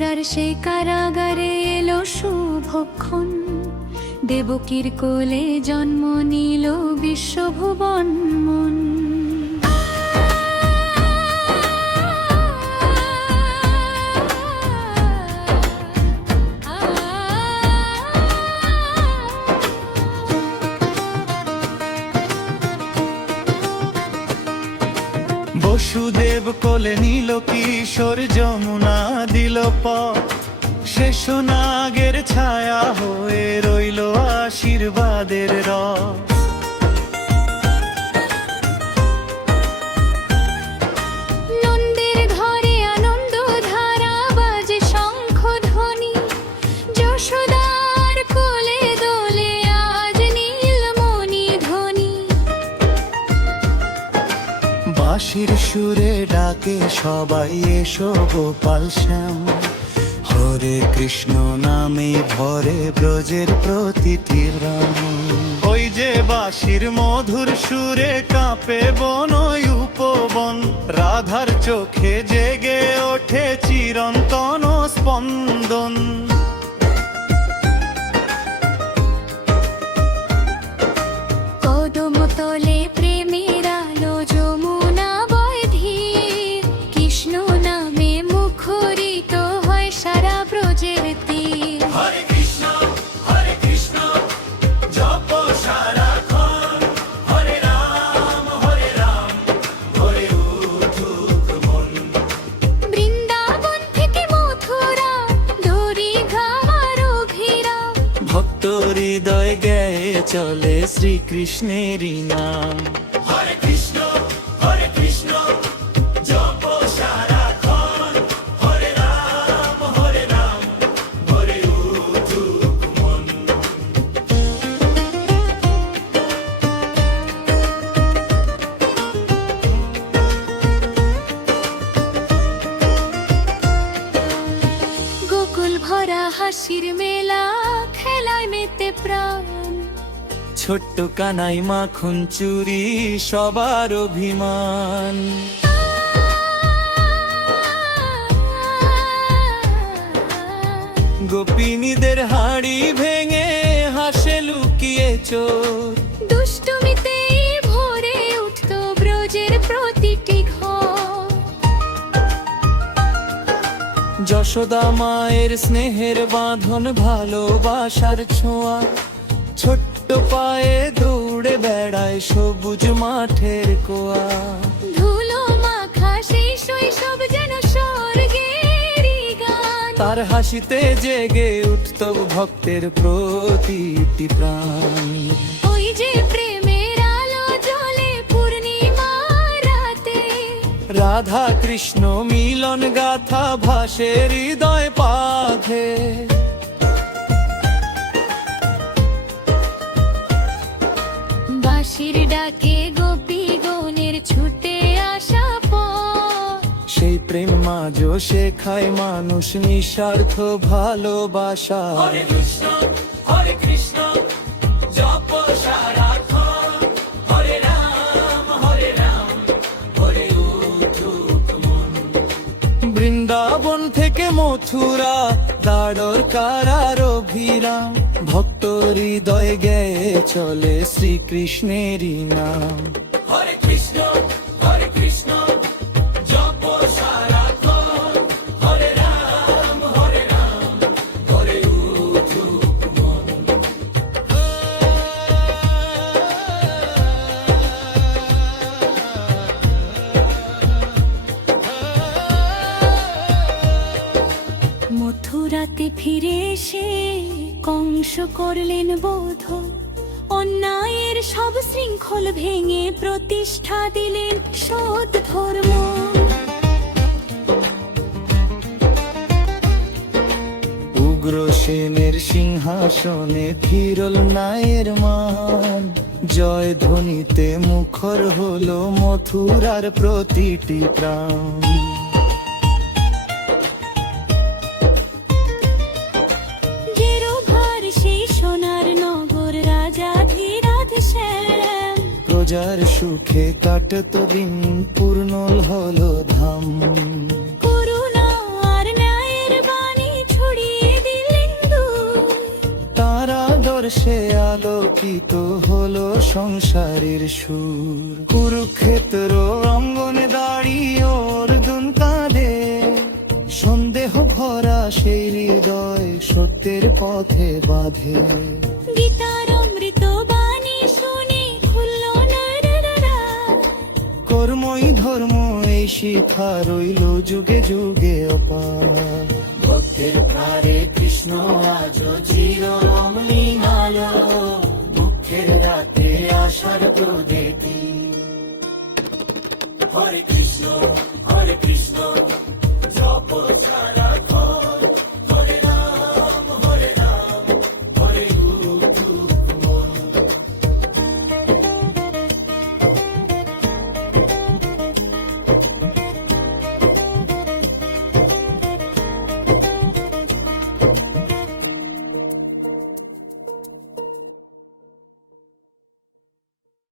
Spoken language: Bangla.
মথুরার সেই কারাগারে এলো শুভক্ষণ, দেবকীর কোলে জন্ম নিল বিশ্বভুবন মন। বসুদেব কোলে নিল কিশোর, যমুনা দিল পথ, শেষ নাগের ছায়া হয়ে রইল আশীর্বাদের রথ। নন্দের ঘরে আনন্দ ধারা বাজে শঙ্খ ধ্বনি, যশোদার কোলে দোলে আজ নীলমণি ধ্বনি। বাঁশির সুরে ডাকে সবাই এসো গোপাল শ্যাম, হরে কৃষ্ণ নামে ভরে ব্রজের প্রতিটি রাম। ওই যে বাঁশির মধুর সুরে কাঁপে বন উপবন, রাধার চোখে জেগে ওঠে চিরন্তন স্পন্দন। কদম তলে প্রেমের আলো যমুনা বয় ধীর, কৃষ্ণ নামে মুখরিত হয় সারা ব্রজের তীর। হরে কৃষ্ণ জপ সারাক্ষণ, হরে রাম হরে উঠুক মন। বৃন্দাবন থেকে মথুরা ধরি ঘামার অভিরাম, ভক্ত হৃদয় গেয়ে চলে শ্রীকৃষ্ণেরই নাম। হরে কৃষ্ণ জপ সারাক্ষণ, হরে রাম হরে উঠুক মন। গোকুল ভরা হাসির মেলা, খেলায় মেতে প্রাণ। ছোট্ট কানাই মাখন চুরি সবার অভিমান। গোপিনীদের হাড়ি ভেঙে হাসে লুকিয়ে চোর, দুষ্টুমিতেই ভরে উঠত ব্রজের প্রতিটি ঘর। যশোদা মায়ের স্নেহের বাঁধন, ভালোবাসার ছোঁয়া, ছোট্ট পায়ে দৌড়ে বেড়ায় সবুজ মাঠের কোয়া। ধুলো মাখা সেই শৈশব যেন স্বর্গেরই গান, তার হাসিতে জেগে উঠত ভক্তের প্রতিটি প্রাণ। ওই যে প্রেমের আলো জ্বলে পূর্ণিমা রাতে, রাধা কৃষ্ণ মিলন গাথা ভাসে হৃদয় পাথে। বাঁশির ডাকে গোপী গণের ছুটে আসা পথ, সেই প্রেম মাঝো শেখায় মানুষ নিঃস্বার্থ ভালোবাসা। হরে কৃষ্ণ জপ সারাক্ষণ, হরে রাম হরে উঠুক মন। বৃন্দাবন থেকে মথুরা দ্বারকার অভিরাম, ভক্ত হৃদয় গেয়ে চলে শ্রীকৃষ্ণেরই নাম। হরে কৃষ্ণ জপ সারাক্ষণ, হরে রাম হরে উঠুক মন। মথুরাতে ফিরে এসে কংস করলেন বোধ, অন্যায়ের সব শৃঙ্খল ভেঙে প্রতিষ্ঠা দিলেন সৎ ধর্ম। উগ্রসেনের সিংহাসনে ফিরল নায়ের মান, জয় ধ্বনিতে মুখর হলো মথুরার প্রতিটি প্রাণ। প্রজার সুখে কাটত দিন, পূর্ণ হলো ধাম। করুণা আর ন্যায়ের বাণী স্পর্শে আলোকিত হলো সংসারের সুর। কুরুক্ষেত্র অঙ্গনে দাঁড়িয়ে অর্জুন কাঁধে, সন্দেহ ভরা সেই হৃদয় সত্যের পথে বাঁধে। গীতার অমৃত বাণী শুনে খুলল নরনারা, কর্মই ধর্ম এই শিক্ষা রইল যুগে যুগে অপার। ভক্তের প্রাণে কৃষ্ণ আজ চির অমলিন আলো, দুঃখের রাতে আশার প্রদীপী। হরে কৃষ্ণ জপ ছাড়া